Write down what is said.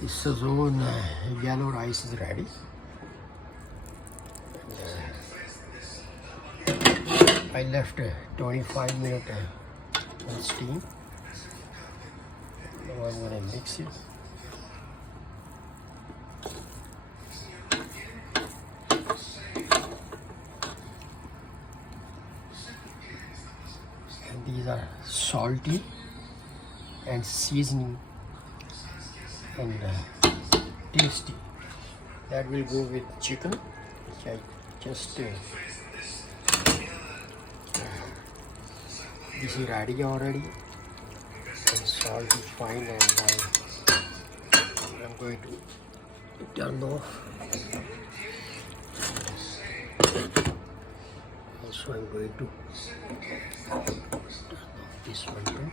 The Suzzone yellow rice is ready. I left 25 minutes on steam. Now I'm going to mix it. And these are salty and seasoning and tasty. That will go with chicken, which I just this is ready already, and salt is fine, and I'm going to turn off. Also I'm going to turn off this one too.